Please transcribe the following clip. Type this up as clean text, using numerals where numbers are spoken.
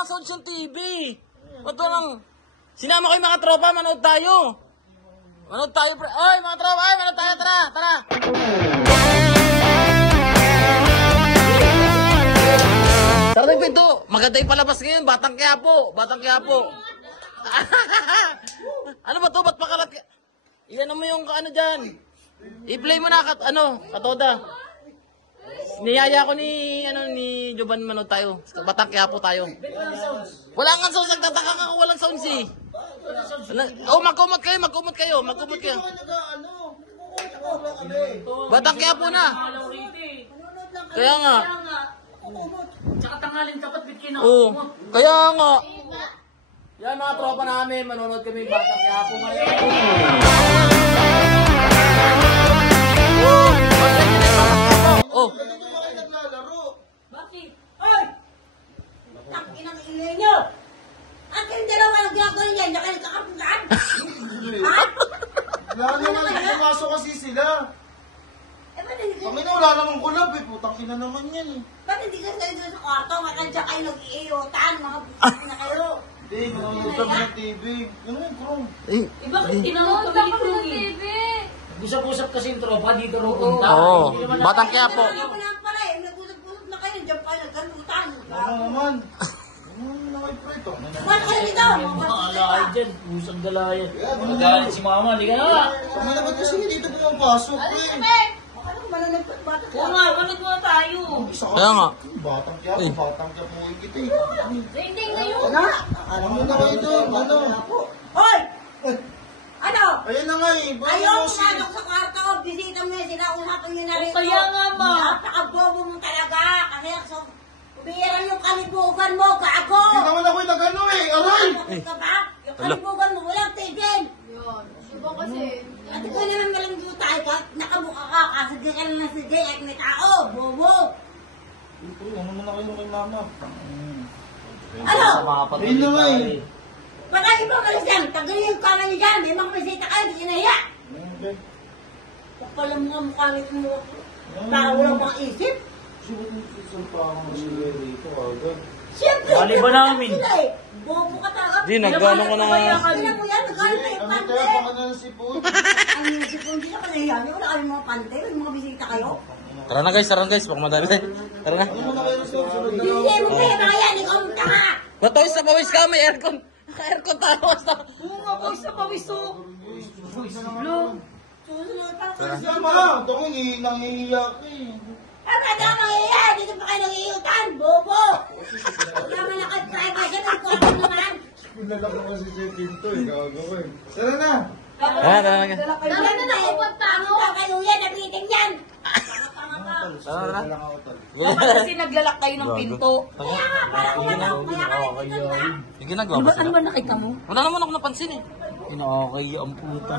walang sound yung TV. Ba't walang... Sinama ko yung mga tropa, manood tayo. Manood tayo, pre. Oy, mga tropa, ay, manood tayo, tara, tara. Tara na yung pinto. Maganda yung palabas ngayon, Batang Quiapo. Batang Quiapo. Ano ba to? Ba't pakalat ka? Iyan mo yung ano dyan. I-play mo na, katoda. Niyaya ko ni Jovan manood tayo. Batang Quiapo tayo. Wala nga sounds, nagtataka ka kung walang sounds eh. Mag-comment kayo. Batang Quiapo na. Kaya nga. Tsaka tangalin dapat bitkin na. Oo. Kaya nga. Yan mga tropa namin, manonood kami Batang Quiapo ngayon. Oh. Bakit? Hoy! Takin ang ingay nyo! Akin dalawa ang ginagawa niya, nakakapagkaan! Ha? Wala naman, pumasok kasi sila. Eh, ba't hindi ka... Kami na wala namang kulab eh, putang ina naman yan eh. Ba't hindi ka sa'yo doon sa kwarto? Makadya kayo nag-iiyotan, mga bukas na kayo. Hindi, manonood kami ng TV. Ano yung kurong? Eh, Bakit tinanong kami ni Krung eh? Usap-usap kasi yung tropa dito rin punta. Oo. Batang Quiapo. Ano naman pala eh, nag-usap-usap na kayo, diyan pa nagkalutan. Ano naman? Ano naman na kayo preto? Wala kayo dito! Mga alay dyan, pusang dalayan. Magalit si mama, hindi ka na. Kami naman kasi dito pumapasok eh. Ano kung mananagpat bata Oo nga, manood muna tayo. Isa Kaya nga. Batang Quiapo, Batang Quiapo kita eh. Hindi ngayon. Ano na kayo doon? Ano? Hoy! Ano? Ayun na nga eh. Ayaw, pumasok sa kwarto, bisita mo yan, sila usapan nyo na rin. Kaya nga, ma. Napaka-bobo mo talaga. Kasi umiiran yung kalibugan mo, gago! Hindi naman ako yung nag-ano eh. Aray! Bakit ka ba? Yung kalibugan mo, walang tigil. Yun. Diba kasi, At ikaw naman malamdo tayo ka, nakabuka ka, kasi ka lang ng sige at may tao, bobo. Ano naman na kayo kay mama? Ano? Ayun na nga eh. Baka iba malas yan, tagalin yung kama niyo dyan, may mga bisita kayo, di kinaya. Okay. Kapala mo nga mukha mo, tao lang mga isip. Saan pa ako magsigaw dito agad? Siyempre, Bali ba namin? sila eh. Bobo ka talaga. Di, nagano ko na nga. Tingnan mo yan, nagalit na yung Ano pante. tayo baka na si Put? Ano yung sipon, hindi na kanahiyan niyo, wala kayong mga pante, may mga bisita kayo. Tara na guys, baka madami tayo. Tara na. Ano na kayo sa sunod na Hindi mo kayo mga yan, ikaw ang tanga. Pawis sa pawis ka, may aircon. Aircon tayo. Oo nga, pawis na pawis to. Susunod pa ako. Sama! Ito ko nangihiya ka eh. Ano na mga dito pa kayo nangiyutan, bobo. Naman nakapagpapasya ng kwarto naman. Pinalak ko kasi sa pinto eh, gagawin. Tara na! Tara na. Dala na tayo, pagtamo ka kayo yan, nabitin yan. Tanga-tanga ka. Tara na. Baka kasi naglalak kayo ng pinto. Kaya nga, para kumanaw, kaya ka nagtitan ba? Yung ginagawa Ano ba ba, ano sila? ba nakita mo? Wala naman ako napansin eh. Kinakaya ang puta.